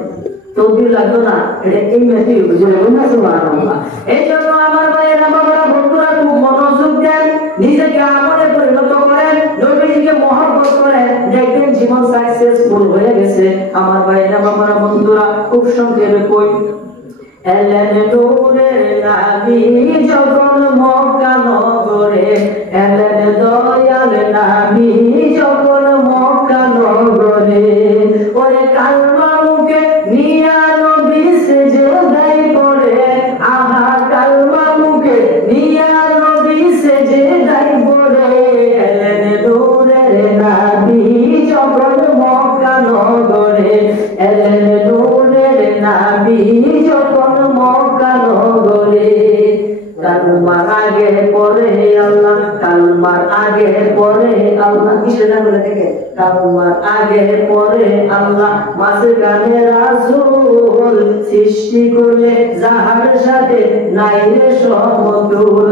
তৌদির লাগতো না, এটা এই ম্যাথি বুঝলে না সুবহানাল্লাহ। এই জন্য আমার ভাইয়েরা বাবারা বন্ধুরা খুব মনোযোগ দেন, নিজেকে আমলে পরিণত করেন, নবীজিকে মহব্বত করেন, দেখবেন জীবন সাকসেসফুল হয়ে গেছে। আমার ভাইয়েরা বাবারা বন্ধুরা খুব সংক্ষেপে কই, এলেন নূরের নবী যখন মক্কা নগরে, এলেন দয়াল নবী যখন মক্কা নগরে, ওরে কালমা মুখে নিয়া নবী সেজদায় পড়ে, আহা কালমা মুখে নিয়া নবী সেজদায় পড়ে, এলেন নূরের নবী যখন মক্কা নগরে, এলেন নূরের নবী যখন মক্কা নগরে। কালমার আগে পরে আল্লাহ, কালমার আগে পরে আল্লাহ, কিসের নাম বলে দেখে, কালমার আগে পরে আল্লাহ, মাঝখানে রাসূল সৃষ্টি করে যাহার সাথে নাই রে সমতুল।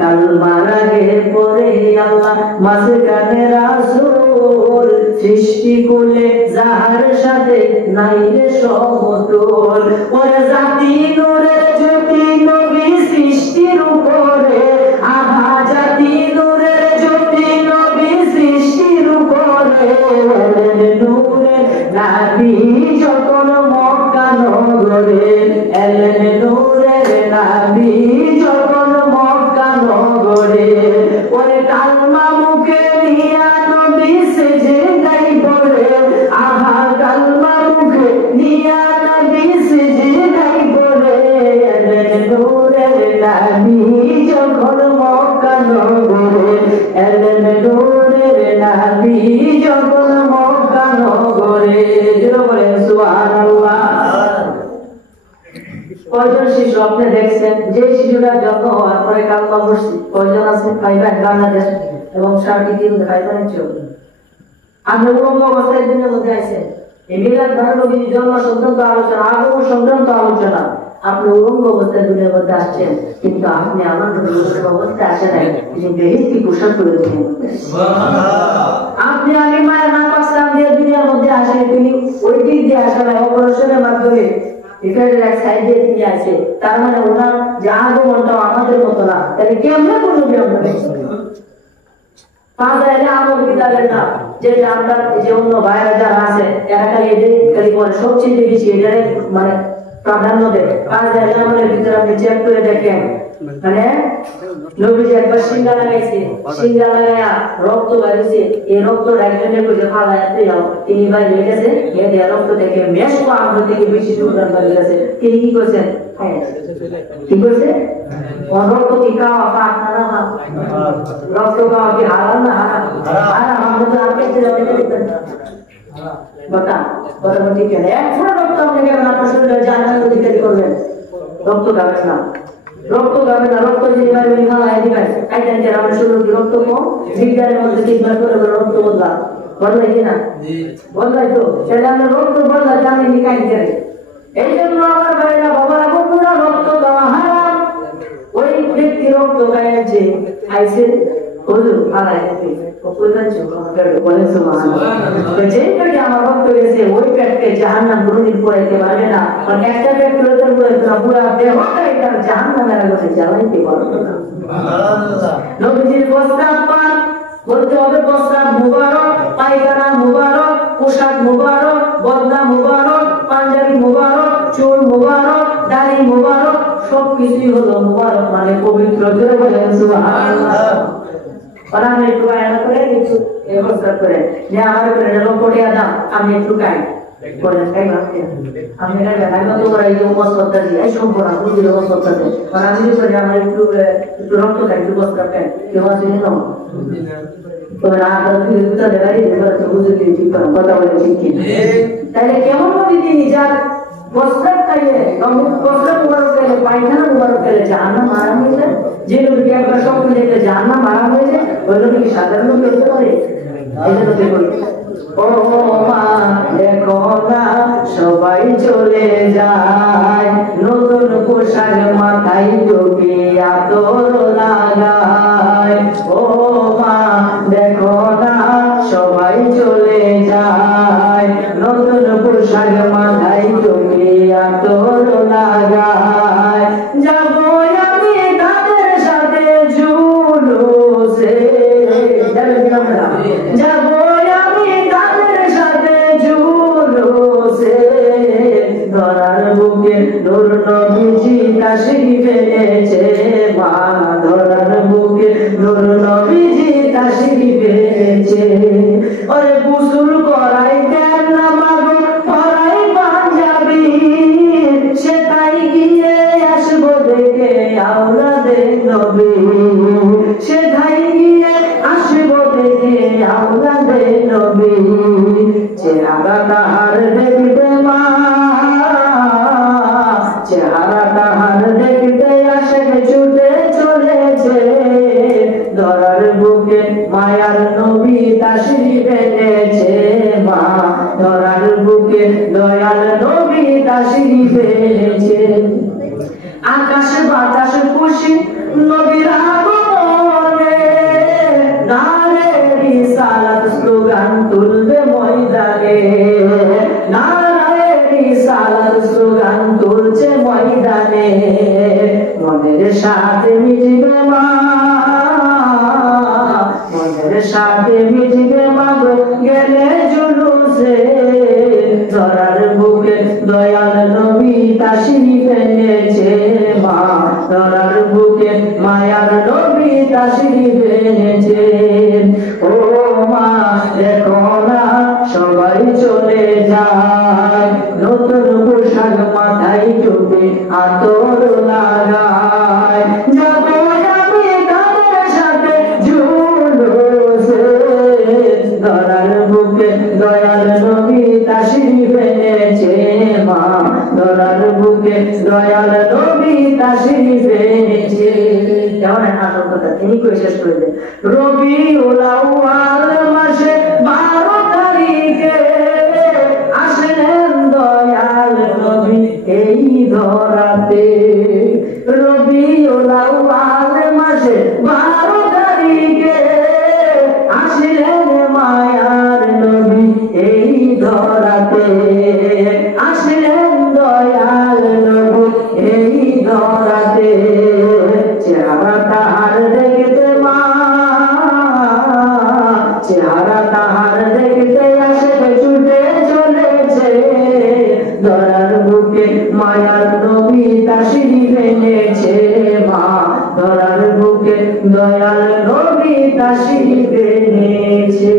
কালমার আগে পরে আল্লাহ, মাঝখানে রাসূল সৃষ্টি করে যাহার সাথে নাই রে সমতুল। ওরে জাতি নূরের জ্যোতি নবী সৃষ্টির উপরে, আহা জাতি নূরের জ্যোতি নবী সৃষ্টির উপরে, নূরের নবী যখন মক্কা নগরে, এলেন নূরের নবী যখন মক্কা নগরে, ওরে কালমা মুখে নিয়া নবী সেজদায় পড়ে, আহা কয়জন আছে খাইবেন বাংলাদেশ এবং সারা পৃথিবীতে খাইবেন চোখ আপনি উলঙ্গ অবস্থায় দিনের মধ্যে আছেন এই মিলাদ নবীর জন্ম সংক্রান্ত আলোচনা আগমন সংক্রান্ত আলোচনা আপনি উলঙ্গ অবস্থায় দুনিয়ার মধ্যে আসছেন কিন্তু আপনি আমার উলঙ্গ অবস্থায় আসেন নাই তিনি বেহেশতি পোশাক করে দিলেন আপনি আমি মায়ের নাম আসলাম দিয়ে দুনিয়ার মধ্যে আসেন তিনি ওই দিক দিয়ে আসেন অপারেশনের মাধ্যমে এখানে এক সাইড দিয়ে তিনি আছে তার মানে ওনার যে আগমনটাও আমাদের মতো না তাহলে কেমন করবে আমরা সবচেয়ে বেশি মানে প্রাধান্য দেয় ভিতরে আপনি চেক করে দেখেন মানে নবীজি একবার সিঙ্গা লাগাইছে সিঙ্গা লাগাইয়া রক্ত বাইরেছে এই রক্ত একজনের কইছে ফালাইতে যাও তিনি ভাই হয়ে গেছে এই রক্ত থেকে মেশ আঙ্গুল থেকে বেশি টুকরা হয়ে গেছে তিনি কি করছেন কি করছে রক্ত কি খাওয়া পাক না না রক্ত খাওয়া কি হারাম না হারাম আমরা তো আপনি বটা বরাবর ঠিক আছে এক ফোঁটা রক্ত আপনি কেমন আপনার শরীরে জান্নাত অধিকারী করবেন রক্ত খাবেন না রক্ত খাবেন না রক্ত যেভাবে খাওয়াই দিবেন আইতেন যে আমার শরীরে রক্ত কম বিজ্ঞানের মধ্যে তিনবার করে রক্ত বদলাই কিনা বদলাই তো সেটা আমরা রক্ত বদলাই আমি নিকাই করে এই জন্য আমার ভাইরা বাবারা বন্ধুরা রক্ত দেওয়া হারাম ওই ব্যক্তি রক্ত গায়েছে আইসে হুজুর ফালাই দিতে কতজন ছিল আমাদের বলেন সুবহানাল্লাহ যে পেটে আমার রক্ত গেছে ওই পেটকে জাহান্নাম কোনদিন পড়াইতে পারবে না আর একটা পেট রক্তের উপরে পুরো দেহটাই তার জাহান্নামের আগুনে জ্বালাইতে পারবে না সুবহানাল্লাহ নবীজির প্রস্তাব পান বলতে হবে প্রস্তাব মুবারক পায়খানা মুবারক পোশাক মুবারক বদনা মুবারক পাঞ্জাবি মুবারক চুল মুবারক দাড়ি মুবারক সবকিছুই হলো মুবারক মানে পবিত্র জোরে বলেন সুবহানাল্লাহ और हम एक रुपया ना करें किसी एक सब करें ये हमारे पेरेंट्स लोग कोड़ी आना हम एक रुपया कोई नहीं बात है हम मेरा घर में तो बड़ा ये मस्त होता है ऐसा बड़ा कुछ ये मस्त होता है और हम भी पर हमारे लोग तो कहीं भी मस्त करते हैं क्यों ऐसे नहीं हो तो रात को फिर तो देवारी देवर तो कुछ भी ठीक पर पता वाले ठीक है ताकि क्या हो भी निजार वस्त्र कहिए हम वस्त्र मुबारक कहिए पायखाना मुबारक कहिए जानना मारा मुझे যে লোককে একবার স্বপ্ন দেখে জাহান্নাম মারা হয়েছে ওই লোক কি সাধারণ লোক হতে পারে এই জন্য দেখুন ও মা দেখো না সবাই চলে যায় নতুন পোশাক মাথায় টুপি আতর লাগায় ও মা দেখো না সবাই চলে যায় নতুন পোশাক মাথায় টুপি আতর লাগায় যাবো যাবো আমি তাদের সাথে জুলুসে ধরার বুকে নূর নবীজি তাশরীফ এনেছে মা ধরার বুকে নূর নবীজি তাশরীফ এনেছে ওরে গোসল করাইতেন না মাগো পরাই পাঞ্জাবি সেটাই গিয়ে আসবো দেখে আওলাদে নবী সেটাই গিয়ে আসবো দেখে আওলাদে নবী চেহারা তাহার দেখতে মা চেহারা তাহার দেখতে আসে ছুটে চলেছে ধরার বুকে মায়ার নবী তাশরীফ এনেছে মা ধরার বুকে দয়াল নবী তাশরীফ এনেছে আকাশ বাতাস খুশি নবীর আগমনে নারে রিসালাত স্লোগান তুলবে ময়দানে নারে রিসালাত স্লোগান তুলছে ময়দানে মনের সাথে মিটবে মা মনের সাথে মিটবে মা গেলে জুলুসে ধরার বুকে দয়াল নবী তাশরীফ এনেছে মা ধরার বুকে মায়ার নবী তাশরীফ এনেছে ও মা দেখো না সবাই চলে যায় নতুন পোশাক মাথায় টুপি আতর লাগায় যাবো আমি তাদের সাথে জুলুসে ধরার বুকে দয়াল নবী তাশরীফ এনেছে মা ধরার বুকে দয়াল নবী তাশরীফ এনেছে এখন আসল কথা তিনি কই শেষ করে দেন রবিউল আউয়াল মাসে 12 তারিখে আসলেন দয়াল নবী এই ধরাতে রবিউল আউয়াল মাসে 12 তারিখে আসলেন মায়ার নবী এই ধরাতে আসলেন দয়াল নবী এই ধরাতে চেহারা তাহার দেখতে মা চেহারা তাহার দেখতে আসে ছুটে চলেছে ধরার বুকে মায়ার নবী তাশরীফ এনেছে মা ধরার বুকে দয়াল নবী তাশরীফ এনেছে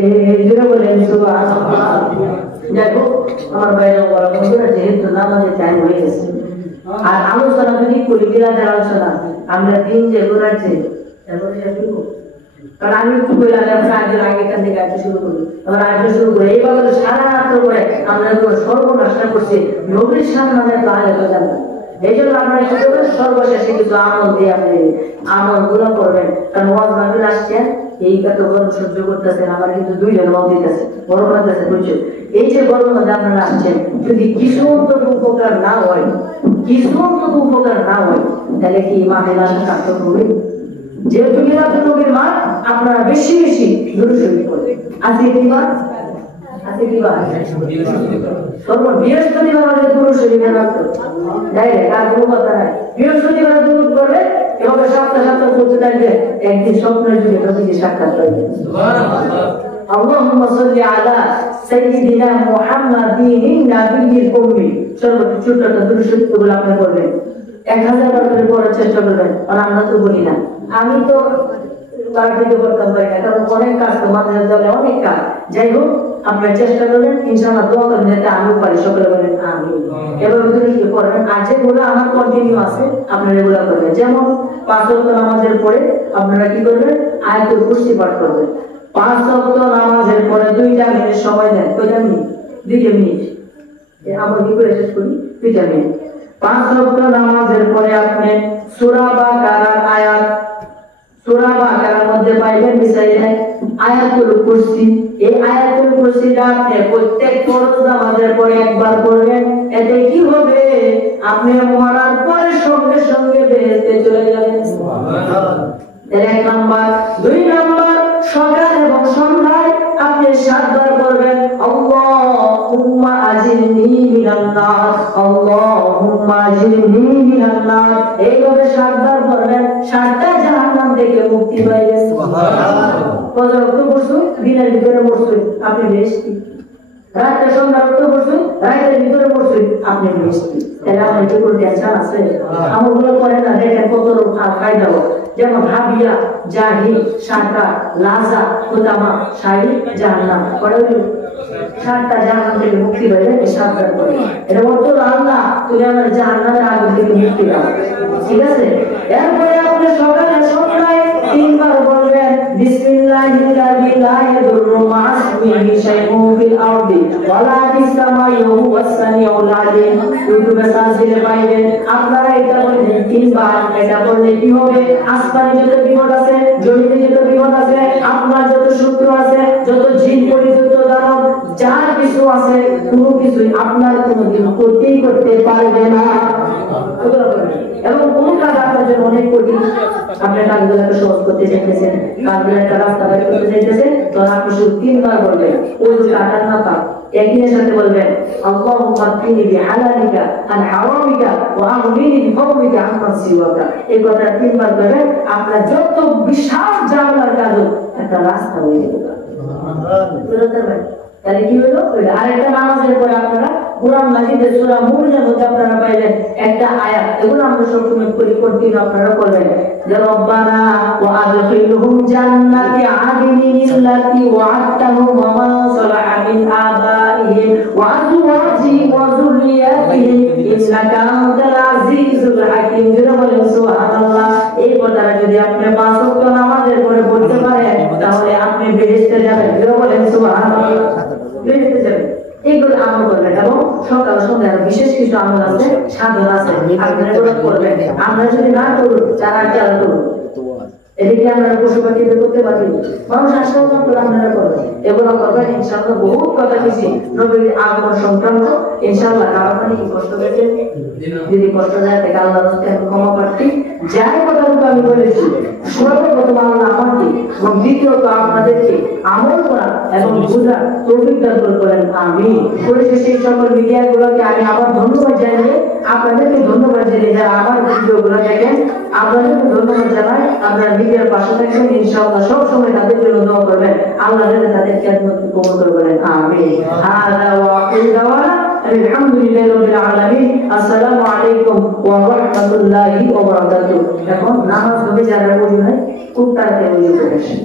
জোরে বলেন সুবহানাল্লাহ। দেখো আমার ভাইরা বড় বন্ধুরা যেহেতু নামাজের টাইম হয়ে গেছে আর আলোচনা যদি করি বিলাদের আলোচনা আমরা দিন যে ঘোরাচ্ছে তারপরে শুরু কারণ আমি একটু বললাম আগে আগেকার দিকে আসতে শুরু করি আবার আসতে শুরু করি এইভাবে সারা রাত্র করে আমরা সর্বনাশটা করছি নবীর সামনে তাহলে জানতাম এই জন্য আপনারা কি করবেন সর্বশেষে কিছু আমল দিয়ে আপনি আমল গুলো করবেন কারণ ওয়াজ মাহফিল আসছেন এই কত গরম সহ্য করতেছেন আমার কিন্তু 2 জন মত দিতেছে গরম লাগতেছে বুঝছেন এই যে গরম মধ্যে আপনারা আসছেন যদি কিছু অন্তত উপকার না হয় কিছু অন্তত উপকার না হয় তাহলে কি মাহফিল আসা সার্থক হবে যেহেতু মিলাদুন নবীর মাস আপনারা বেশি বেশি দুরূদ শরীফ করবেন আজকে কি বার আজকে কি বার বৃহস্পতিবার আমাদের দুরূদ শরীফের রাত ডাইরেক্ট আর কোনো কথা নাই বৃহস্পতিবার দুরূদ করবে এবং সপ্তাহ সপ্তাহ করতে থাকবে একদিন স্বপ্নের যুগে নবীকে সাক্ষাৎ পাইবে সুবহানাল্লাহ اللهم صل على سيدنا محمد النبي الأمي সর্বোচ্চ ছোটটা দুরূদ শরীফগুলো আপনি পড়বেন 1000 বার করে পড়ার চেষ্টা করবেন আর আমরা তো বলি না আমি তো তার থেকে করতাম পারি না কারণ অনেক কাজ তো মাথায় যাবে অনেক কাজ যাই হোক আপনারা চেষ্টা করবেন ইনশাআল্লাহ দোয়া করবেন যাতে আমি পারি সকলে বলেন আমিন এবার যদি কি করবেন আর যেগুলো আমার কন্টিনিউ আছে আপনারা এগুলো করবেন যেমন 5 ওয়াক্ত নামাজের পরে আপনারা কি করবেন আয়াতুল কুরসি পাঠ করবেন 5 ওয়াক্ত নামাজের পরে 2টা মিনিট সময় দেন কয়টা মিনিট 2 মিনিট আমরা কি করে শেষ করি 2 মিনিট 5 ওয়াক্ত নামাজের পরে আপনি সূরা বাকারার আয়াত সূরা বাকারার মধ্যে পাইবেন মিসাইলে আয়াতুল কুরসি এই আয়াতুল কুরসিটা আপনি প্রত্যেক ফরজ নামাজের পরে একবার পড়বেন এতে কি হবে আপনি মরার পরে সঙ্গে সঙ্গে বেহেশতে চলে যাবেন সুবহানাল্লাহ এক নাম্বার 2 নাম্বার সকাল এবং সন্ধ্যায় আপনি 7 বার পড়বেন আল্লাহুম্মা আজিরনি মিনান নার আল্লাহুম্মা আজিরনি মিনান নার এইভাবে 7 বার পড়বেন 7টা জাহান্নাম থেকে মুক্তি পাইবেন সুবহানাল্লাহ কত রক্ত পড়ছুন দিনের ভিতরে পড়ছুন আপনি বেহেশতি রাতে সন্ধ্যা রক্ত পড়ছুন রাতের ভিতরে পড়ছুন আপনি বেহেশতি তাহলে আপনার কি কোনো টেনশন আছে আমলগুলো করেন না দেখেন কত ফায়দা হবে যেমন হাবিয়া জাহিদ শাকা লাজা কুতামা শাহি জাহান্নাম পড়ে 7টা জাহান্নাম থেকে মুক্তি পাইলে 7 বার করে এটা বলতো আল্লাহ তুমি আমার জাহান্নামের আগুন থেকে মুক্তি দাও ঠিক আছে এরপরে আপনি সকালে সন্ধ্যায় 3 বার বলবেন বিসমিল্লাহিল্লাযী লা ইয়াদুররু মা ইসমিহি শাইউন ফিল আরদি ওয়ালা ফিস সামাই ওয়া হুয়াস সামিউল আলিম ইউটিউবে সার্চ দিলে পাইবেন আপনারা এটা বলবেন 3 বার এটা বললে কি হবে আসমানে যত বিপদ আছে জমিনে যত বিপদ আছে আপনার যত শত্রু আছে যত জিন পরিযুক্ত দানব যা কিছু আছে কোনো কিছুই আপনার কোনোদিন ক্ষতি করতে পারবে না এবং কোন কাজ আপনার জন্য অনেক কঠিন আপনি কাজগুলোকে সহজ করতে চাইতেছেন কাজগুলো একটা রাস্তা বের করতে চাইতেছেন তো আপনি শুধু 3 বার বলবেন ওই যে কাটার না পাক একদিনের সাথে বলবেন আল্লাহুম্মা কফিনি বিহালালিকা আন হারামিকা ওয়া আগনিনি বিফদলিকা আম্মান সিওয়াকা এই কথা 3 বার বলবেন আপনার যত বিশাল ঝামেলার কাজ একটা রাস্তা হয়ে যাবে সুবহানাল্লাহ তাহলে কি হলো আরেকটা নামাজের পরে আপনারা কুরআন মাজিদের সূরা মুমিনের মধ্যে আপনারা পাইলেন একটা আয়াত এগুলো আমরা সবসময় কন্টিনিউ আপনারা করবেন যে রব্বানা ওয়া আদখিলহুম জান্নাতি আদনিন আল্লাতী ওয়া'আদতাহুম ওয়া মান সালাহা মিন আবাইহিম ওয়া আজওয়াজিহিম ওয়া যুররিয়াতিহিম ইন্নাকা আনতাল আজিজুল হাকীম জোরে বলেন সুবহানাল্লাহ এই কথাটা যদি আপনি 5 ওয়াক্ত নামাজের পরে বলতে পারেন তাহলে আপনি বেহেশতে যাবেন জোরে বলেন সুবহানাল্লাহ বেহেশতে যাবেন এগুলো আমল করবেন এবং সকাল সন্ধ্যা বিশেষ কিছু আমল আছে সাধন আছে আপনারা এগুলো করবেন আমরা যদি না করুন যারা খেয়াল করুন এদিকে আমরা পশু পাখি করতে পারি, মানুষ আশা করে আপনারা করবেন, এগুলো করবেন ইনশাআল্লাহ। বহুত কথা কিছু নবীর আগমন সংক্রান্ত ইনশাআল্লাহ। কারণ কি কষ্ট পেয়েছে, যদি কষ্ট যায় তাকে আল্লাহ ক্ষমা প্রার্থী। যাই কথাগুলো আমি বলেছি সর্বপ্রথম আল্লাহ আমাকে এবং দ্বিতীয়ত আপনাদেরকে আমল করা এবং বোঝার তৌফিক দান করেন। আমি পরিশেষে এই সকল মিডিয়াগুলোকে আমি আবার ধন্যবাদ জানিয়ে আপনাদেরকে ধন্যবাদ জানিয়ে যারা আমার ভিডিওগুলো দেখেন আপনাদেরকে ধন্যবাদ জানাই। আপনারা মিডিয়ার পাশে থাকবেন, ইনশাআল্লাহ সব সময় তাদের জন্য দোয়া করবেন, আল্লাহ যাতে তাদের খেদমত কবুল করবেন। আমিন। হাদা ওয়া আখিরু দাওয়ানা আলহামদুলিল্লাহি রাব্বিল আলামিন। আসসালামু আলাইকুম ওয়া রাহমাতুল্লাহি ওয়া বারাকাতুহু। এখন নামাজ হবে যারা পড়ি নাই খুব তাড়াতাড়ি ওই করে আসেন।